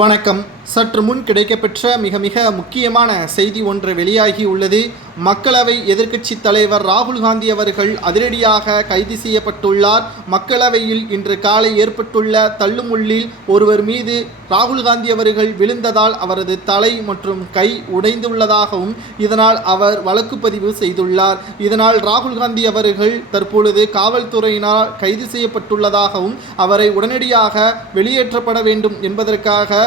வணக்கம். சற்று முன் கிடைக்கப்பெற்ற மிக முக்கியமான செய்தி ஒன்று வெளியாகி உள்ளது. மக்களவை எதிர்க்கட்சி தலைவர் ராகுல் காந்தி அவர்கள் அதிரடியாக கைது செய்யப்பட்டுள்ளார். மக்களவையில் இன்று காலை ஏற்பட்டுள்ள தள்ளுமுள்ளில் ஒருவர் மீது ராகுல் காந்தி அவர்கள் விழுந்ததால் அவரது தலை மற்றும் கை உடைந்துள்ளதாகவும் இதனால் அவர் வழக்கு பதிவு செய்துள்ளார். இதனால் ராகுல் காந்தி அவர்கள் தற்பொழுது காவல்துறையினால் கைது செய்யப்பட்டுள்ளதாகவும் அவரை உடனடியாக வெளியேற்றப்பட வேண்டும் என்பதற்காக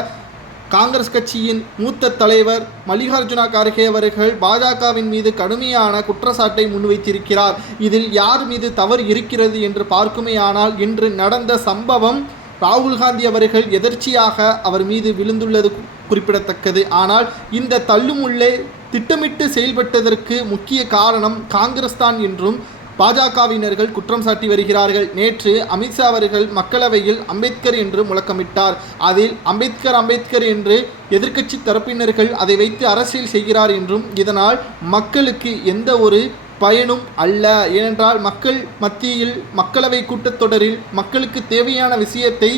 காங்கிரஸ் கட்சியின் மூத்த தலைவர் மல்லிகார்ஜுன கார்கே அவர்கள் பாஜகவின் மீது கடுமையான குற்றச்சாட்டை முன்வைத்திருக்கிறார். இதில் யார் மீது தவறு இருக்கிறது என்று பார்க்குமேயானால் இன்று நடந்த சம்பவம் ராகுல் காந்தி அவர்கள் எதர்ச்சியாக அவர் மீது விழுந்துள்ளது குறிப்பிடத்தக்கது. ஆனால் இந்த தள்ளுமுள்ளே திட்டமிட்டு செயல்பட்டதற்கு முக்கிய காரணம் காங்கிரஸ் தான் என்றும் பாஜகவினர்கள் குற்றம் சாட்டி வருகிறார்கள். நேற்று அமித்ஷா அவர்கள் மக்களவையில் அம்பேத்கர் என்று முழக்கமிட்டார். அதில் அம்பேத்கர் என்று எதிர்க்கட்சி தரப்பினர்கள் அதை வைத்து அரசியல் செய்கிறார் என்றும் இதனால் மக்களுக்கு எந்த ஒரு பயனும் அல்ல. ஏனென்றால் மக்கள் மத்தியில் மக்களவை கூட்டத்தொடரில் மக்களுக்கு தேவையான விஷயத்தை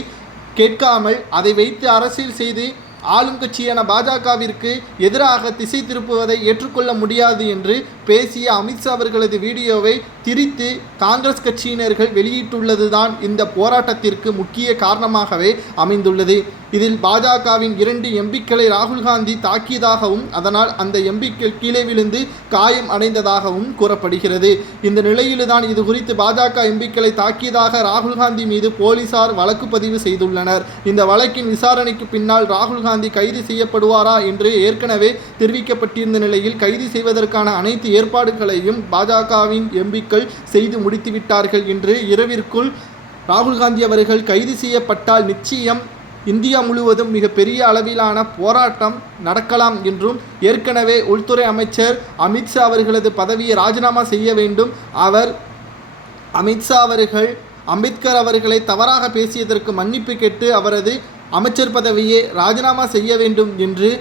கேட்காமல் அதை வைத்து அரசியல் செய்து ஆளும் கட்சியான பாஜகவிற்கு எதிராக திசை திருப்புவதை ஏற்றுக்கொள்ள முடியாது என்று பேசிய அமித்ஷா அவர்களது வீடியோவை திரித்து காங்கிரஸ் கட்சியினர்கள் வெளியிட்டுள்ளதுதான் இந்த போராட்டத்திற்கு முக்கிய காரணமாகவே அமைந்துள்ளது. இதில் பாஜகவின் 2 எம்பிக்களை ராகுல் காந்தி தாக்கியதாகவும் அதனால் அந்த எம்பிக்கள் கீழே விழுந்து காயம் அடைந்ததாகவும் கூறப்படுகிறது. இந்த நிலையில்தான் இது குறித்து பாஜக எம்பிக்களை தாக்கியதாக ராகுல் காந்தி மீது போலீசார் வழக்கு பதிவு செய்துள்ளனர். இந்த வழக்கின் விசாரணைக்கு பின்னால் ராகுல் காந்தி கைது செய்யப்படுவாரா என்று ஏற்கனவே தெரிவிக்கப்பட்டிருந்த நிலையில் கைது செய்வதற்கான அனைத்து ஏற்பாடுகளையும் பாஜகவின் எம்பிக்கள் செய்து முடித்துவிட்டார்கள். என்று இரவிற்குள் ராகுல் காந்தி அவர்கள் கைது செய்யப்பட்டால் நிச்சயம் இந்தியா முழுவதும் மிகப்பெரிய அளவிலான போராட்டம் நடக்கலாம் என்றும் ஏற்கனவே உள்துறை அமைச்சர் அமித்ஷா அவர்களது பதவியை ராஜினாமா செய்ய வேண்டும். அமித்ஷா அவர்கள் அம்பேத்கர் அவர்களை தவறாக பேசியதற்கு மன்னிப்பு கேட்டு அவரது அமைச்சர் பதவியை ராஜினாமா செய்ய வேண்டும் என்று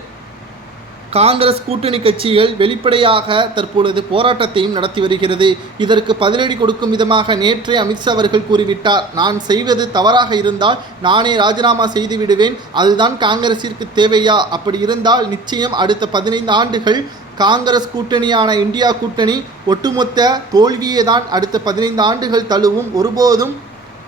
காங்கிரஸ் கூட்டணி கட்சிகள் வெளிப்படையாக தற்பொழுது போராட்டத்தையும் நடத்தி வருகிறது. இதற்கு பதிலடி கொடுக்கும் விதமாக நேற்றே அமித்ஷா அவர்கள் கூறிவிட்டார், நான் செய்வது தவறாக இருந்தால் நானே ராஜினாமா செய்து விடுவேன். அதுதான் காங்கிரசிற்கு தேவையா? அப்படி இருந்தால் நிச்சயம் அடுத்த 15 ஆண்டுகள் காங்கிரஸ் கூட்டணியான இந்தியா கூட்டணி ஒட்டுமொத்த தோல்வியே தான் அடுத்த 15 ஆண்டுகள் தழுவும். ஒருபோதும்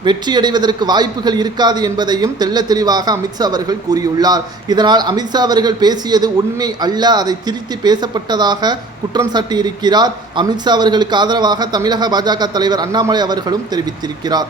வெற்றியடைவதற்கு வாய்ப்புகள் இருக்காது என்பதையும் தெள்ள தெளிவாக அமித்ஷா அவர்கள் கூறியுள்ளார். இதனால் அமித்ஷா அவர்கள் பேசியது உண்மை அல்ல, அதை திரித்து பேசப்பட்டதாக குற்றம் சாட்டியிருக்கிறார். அமித்ஷா அவர்களுக்கு ஆதரவாக தமிழக பாஜக தலைவர் அண்ணாமலை அவர்களும் தெரிவித்திருக்கிறார்.